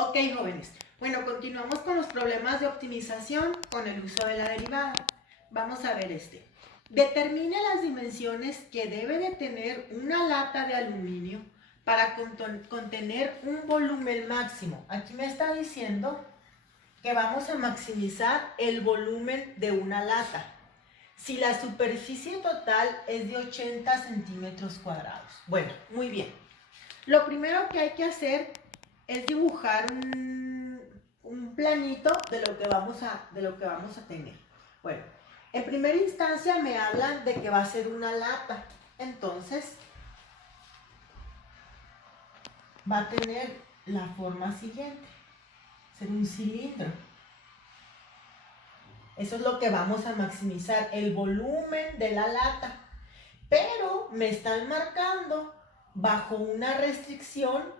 Ok, jóvenes. Bueno, continuamos con los problemas de optimización con el uso de la derivada. Vamos a ver este. Determine las dimensiones que debe de tener una lata de aluminio para contener un volumen máximo. Aquí me está diciendo que vamos a maximizar el volumen de una lata. Si la superficie total es de 80 centímetros cuadrados. Bueno, muy bien. Lo primero que hay que hacer es dibujar un planito de lo que vamos a tener. Bueno, en primera instancia me hablan de que va a ser una lata. Entonces, va a tener la forma siguiente. Ser un cilindro. Eso es lo que vamos a maximizar, el volumen de la lata. Pero me están marcando bajo una restricción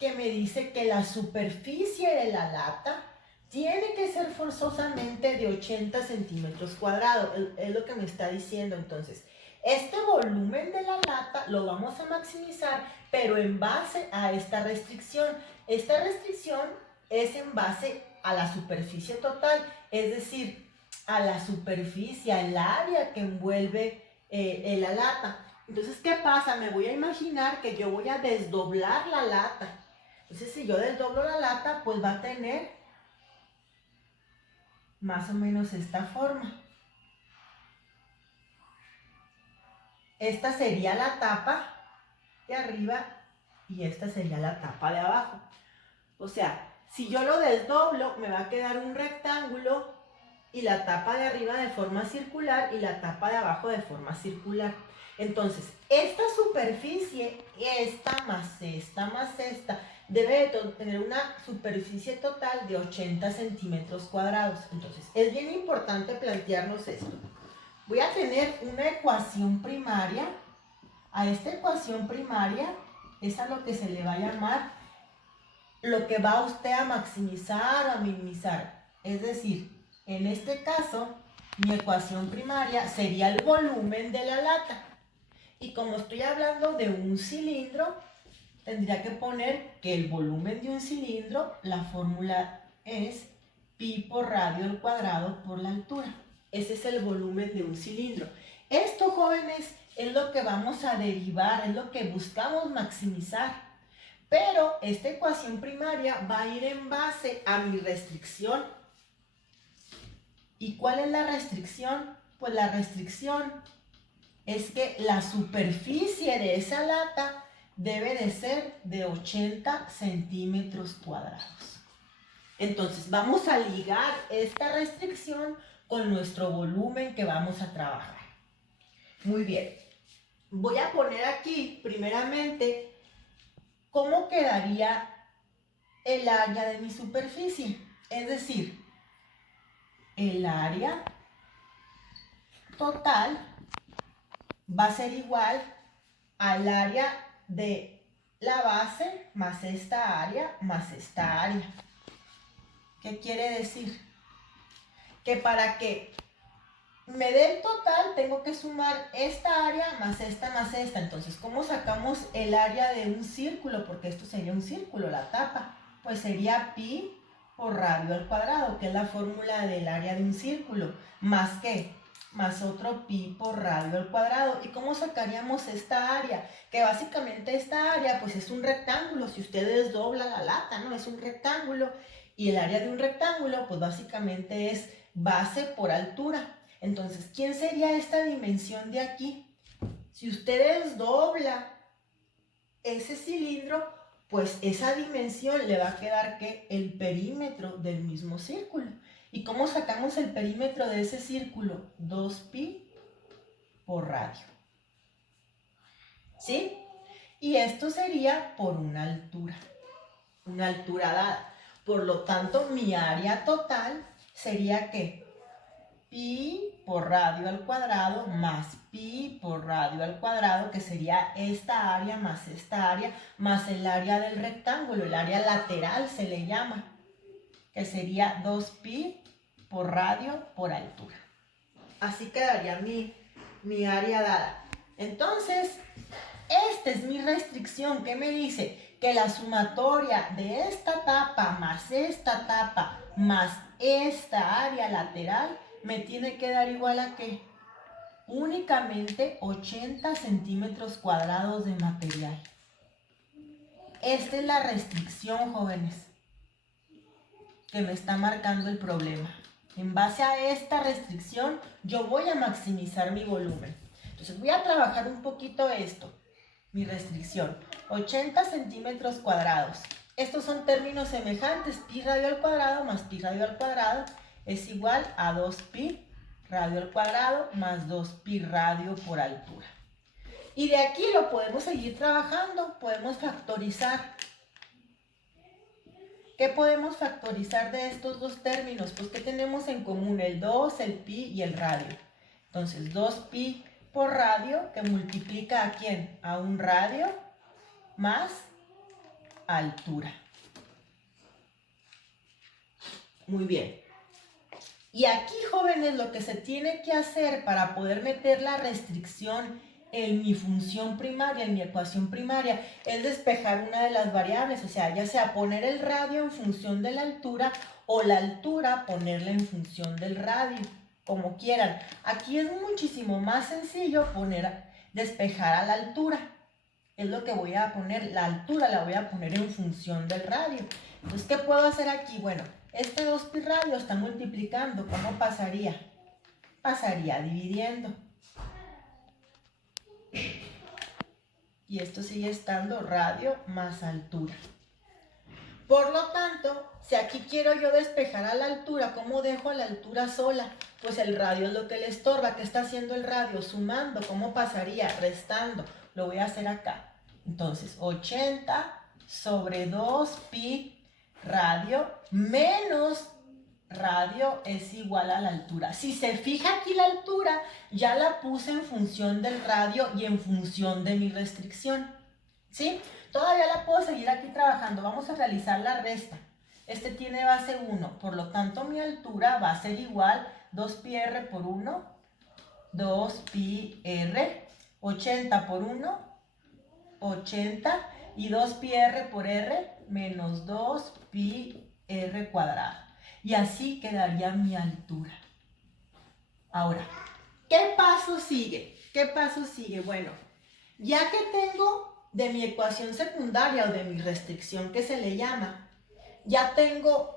que me dice que la superficie de la lata tiene que ser forzosamente de 80 centímetros cuadrados. Es lo que me está diciendo. Entonces, este volumen de la lata lo vamos a maximizar, pero en base a esta restricción. Esta restricción es en base a la superficie total, es decir, a la superficie, al área que envuelve la lata. Entonces, ¿qué pasa? Me voy a imaginar que yo voy a desdoblar la lata. Entonces, si yo desdoblo la lata, pues va a tener más o menos esta forma. Esta sería la tapa de arriba y esta sería la tapa de abajo. O sea, si yo lo desdoblo, me va a quedar un rectángulo y la tapa de arriba de forma circular y la tapa de abajo de forma circular. Entonces, esta superficie, esta más esta, debe de tener una superficie total de 80 centímetros cuadrados. Entonces, es bien importante plantearnos esto. Voy a tener una ecuación primaria. A esta ecuación primaria es a lo que se le va a llamar lo que va usted a maximizar o a minimizar. Es decir, en este caso, mi ecuación primaria sería el volumen de la lata. Y como estoy hablando de un cilindro, tendría que poner que el volumen de un cilindro, la fórmula es pi por radio al cuadrado por la altura. Ese es el volumen de un cilindro. Esto, jóvenes, es lo que vamos a derivar, es lo que buscamos maximizar. Pero esta ecuación primaria va a ir en base a mi restricción. ¿Y cuál es la restricción? Pues la restricción es que la superficie de esa lata debe de ser de 80 centímetros cuadrados. Entonces, vamos a ligar esta restricción con nuestro volumen que vamos a trabajar. Muy bien. Voy a poner aquí, primeramente, cómo quedaría el área de mi superficie. Es decir, el área total va a ser igual al área de la base más esta área más esta área. ¿Qué quiere decir? Que para que me dé el total tengo que sumar esta área más esta más esta. Entonces, ¿cómo sacamos el área de un círculo? Porque esto sería un círculo, la tapa. Pues sería pi por radio al cuadrado, que es la fórmula del área de un círculo. ¿Más qué? Más otro pi por radio al cuadrado. ¿Y cómo sacaríamos esta área? Que básicamente esta área pues es un rectángulo. Si ustedes doblan la lata, ¿no? Es un rectángulo. Y el área de un rectángulo pues básicamente es base por altura. Entonces, ¿quién sería esta dimensión de aquí? Si ustedes doblan ese cilindro, pues esa dimensión le va a quedar que el perímetro del mismo círculo. ¿Y cómo sacamos el perímetro de ese círculo? 2pi por radio. ¿Sí? Y esto sería por una altura dada. Por lo tanto, mi área total sería ¿qué? Pi por radio al cuadrado más pi por radio al cuadrado, que sería esta área más el área del rectángulo, el área lateral se le llama, que sería 2pi por radio por altura. Así quedaría mi área dada. Entonces, esta es mi restricción. ¿Qué me dice? que la sumatoria de esta tapa más esta área lateral me tiene que dar igual a ¿qué? Únicamente 80 centímetros cuadrados de material. Esta es la restricción, jóvenes, que me está marcando el problema. En base a esta restricción, yo voy a maximizar mi volumen. Entonces voy a trabajar un poquito esto, mi restricción. 80 centímetros cuadrados. Estos son términos semejantes. Pi radio al cuadrado más pi radio al cuadrado es igual a 2pi radio al cuadrado más 2pi radio por altura. Y de aquí lo podemos seguir trabajando, podemos factorizar. ¿Qué podemos factorizar de estos dos términos? Pues ¿qué tenemos en común? El 2, el pi y el radio. Entonces 2pi por radio, que multiplica ¿a quién? A un radio más altura. Muy bien. Y aquí, jóvenes, lo que se tiene que hacer para poder meter la restricción en mi función primaria, en mi ecuación primaria, es despejar una de las variables, o sea, ya sea poner el radio en función de la altura o la altura ponerla en función del radio, como quieran. Aquí es muchísimo más sencillo despejar a la altura. Es lo que voy a poner, la altura la voy a poner en función del radio. Entonces, ¿qué puedo hacer aquí? Bueno, este 2pi radio está multiplicando. ¿Cómo pasaría? Pasaría dividiendo. Y esto sigue estando radio más altura. Por lo tanto, si aquí quiero yo despejar a la altura, ¿cómo dejo a la altura sola? Pues el radio es lo que le estorba. ¿Qué está haciendo el radio? Sumando. ¿Cómo pasaría? Restando. Lo voy a hacer acá. Entonces, 80 sobre 2pi radio menos radio es igual a la altura. Si se fija aquí la altura, ya la puse en función del radio y en función de mi restricción. ¿Sí? Todavía la puedo seguir aquí trabajando. Vamos a realizar la resta. Este tiene base 1, por lo tanto mi altura va a ser igual 2πr por 1, 2πr, 80 por 1, 80, y 2πr por r menos 2πr cuadrado. Y así quedaría mi altura. Ahora, ¿qué paso sigue? ¿Qué paso sigue? Bueno, ya que tengo de mi ecuación secundaria o de mi restricción que se le llama, ya tengo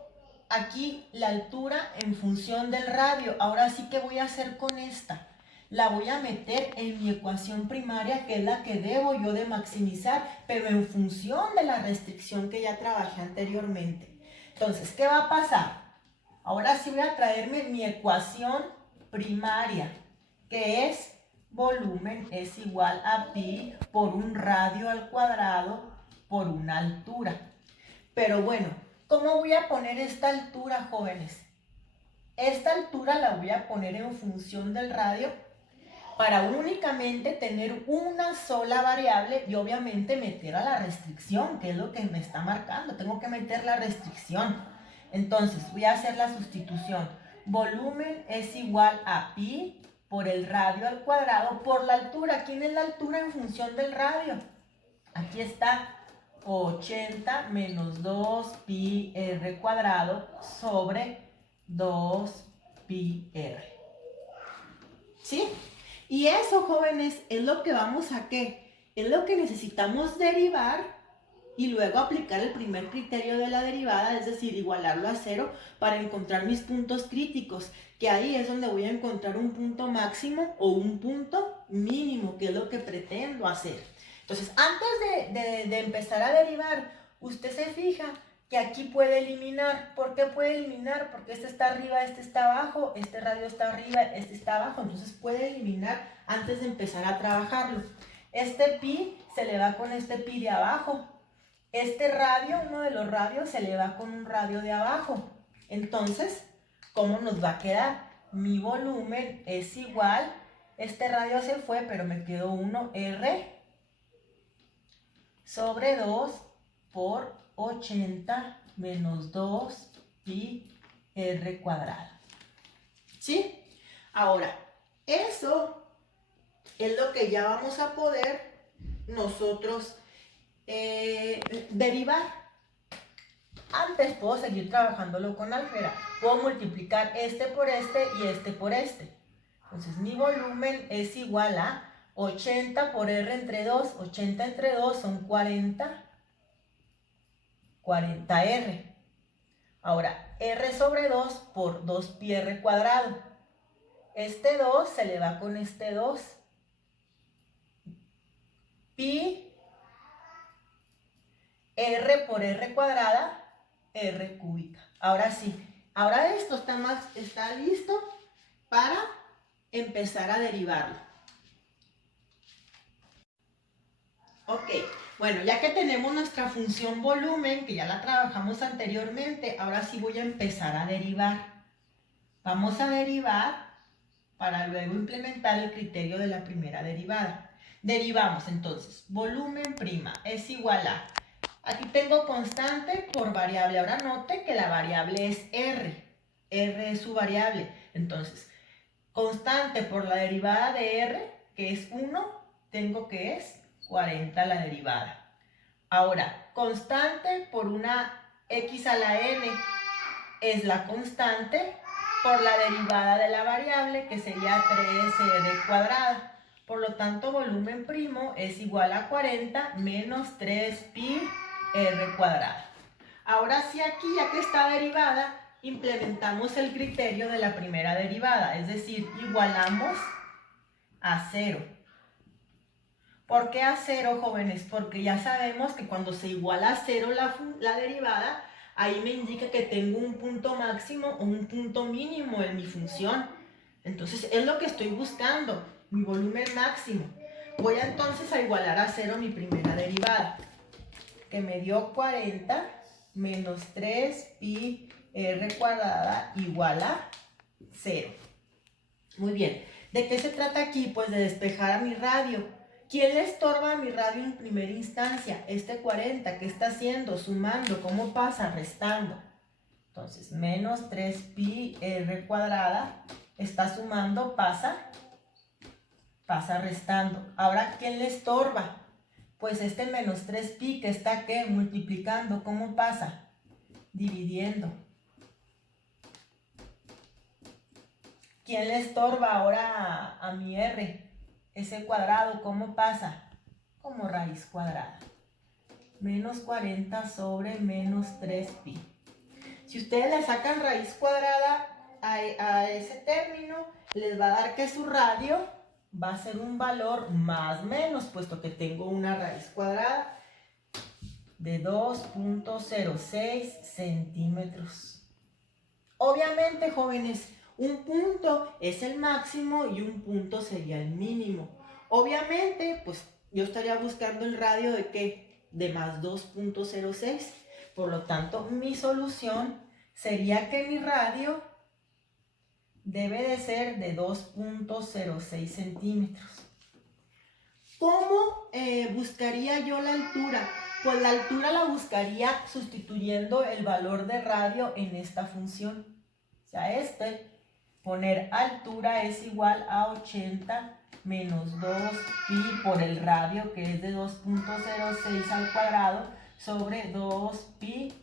aquí la altura en función del radio. Ahora sí, ¿qué voy a hacer con esta? La voy a meter en mi ecuación primaria, que es la que debo yo de maximizar, pero en función de la restricción que ya trabajé anteriormente. Entonces, ¿qué va a pasar? Ahora sí voy a traerme mi ecuación primaria, que es volumen es igual a pi por un radio al cuadrado por una altura. Pero bueno, ¿cómo voy a poner esta altura, jóvenes? Esta altura la voy a poner en función del radio para únicamente tener una sola variable y obviamente meter a la restricción, que es lo que me está marcando. Tengo que meter la restricción. Entonces voy a hacer la sustitución. Volumen es igual a pi por el radio al cuadrado por la altura. ¿Quién es la altura en función del radio? Aquí está 80 menos 2πr cuadrado sobre 2πr. ¿Sí? Y eso, jóvenes, es lo que vamos a ¿qué? Es lo que necesitamos derivar y luego aplicar el primer criterio de la derivada, es decir, igualarlo a cero para encontrar mis puntos críticos, que ahí es donde voy a encontrar un punto máximo o un punto mínimo, que es lo que pretendo hacer. Entonces, antes de empezar a derivar, usted se fija que aquí puede eliminar. ¿Por qué puede eliminar? Porque este está arriba, este está abajo, este radio está arriba, este está abajo. Entonces puede eliminar antes de empezar a trabajarlo. Este pi se le va con este pi de abajo. Este radio, uno de los radios, se le va con un radio de abajo. Entonces, ¿cómo nos va a quedar? Mi volumen es igual, este radio se fue, pero me quedó 1R sobre 2 por 80 menos 2πr cuadrado. ¿Sí? Ahora, eso es lo que ya vamos a poder nosotros derivar. Antes puedo seguir trabajándolo con álgebra. Puedo multiplicar este por este y este por este. Entonces mi volumen es igual a 80 por R entre 2. 80 entre 2 son 40. 40R. Ahora, R sobre 2 por 2πr cuadrado. Este 2 se le va con este 2. Pi R por R cuadrada, R cúbica. Ahora sí, ahora esto está listo para empezar a derivarlo. Ok, bueno, ya que tenemos nuestra función volumen, que ya la trabajamos anteriormente, ahora sí voy a empezar a derivar. Vamos a derivar para luego implementar el criterio de la primera derivada. Derivamos entonces, volumen prima es igual a, aquí tengo constante por variable. Ahora note que la variable es R. R es su variable. Entonces, constante por la derivada de R, que es 1, tengo que es 40 la derivada. Ahora, constante por una x a la n es la constante por la derivada de la variable, que sería 3r cuadrada. Por lo tanto, volumen primo es igual a 40 menos 3pi r cuadrada. Ahora sí, aquí ya que está derivada, implementamos el criterio de la primera derivada, es decir, igualamos a 0. ¿Por qué a 0, jóvenes? Porque ya sabemos que cuando se iguala a 0 la derivada, ahí me indica que tengo un punto máximo o un punto mínimo en mi función. Entonces es lo que estoy buscando, mi volumen máximo. Voy entonces a igualar a 0 mi primera derivada, que me dio 40 menos 3pi r cuadrada igual a 0. Muy bien, ¿de qué se trata aquí? Pues de despejar a mi radio. ¿Quién le estorba a mi radio en primera instancia? Este 40, ¿qué está haciendo? Sumando. ¿Cómo pasa? Restando. Entonces, menos 3pi r cuadrada está sumando, pasa restando. Ahora, ¿quién le estorba? Pues este menos 3pi que está, ¿qué? Multiplicando. ¿Cómo pasa? Dividiendo. ¿Quién le estorba ahora a mi r? Ese cuadrado, ¿cómo pasa? Como raíz cuadrada. Menos 40 sobre menos 3pi. Si ustedes le sacan raíz cuadrada a ese término, les va a dar que su radio va a ser un valor más menos, puesto que tengo una raíz cuadrada de 2.06 centímetros. Obviamente, jóvenes, un punto es el máximo y un punto sería el mínimo. Obviamente, pues yo estaría buscando el radio de ¿qué? De más 2.06. Por lo tanto, mi solución sería que mi radio debe de ser de 2.06 centímetros. ¿Cómo buscaría yo la altura? Pues la altura la buscaría sustituyendo el valor de radio en esta función. O sea, poner altura es igual a 80 menos 2pi por el radio, que es de 2.06 al cuadrado, sobre 2pi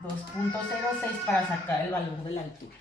2.06 para sacar el valor de la altura.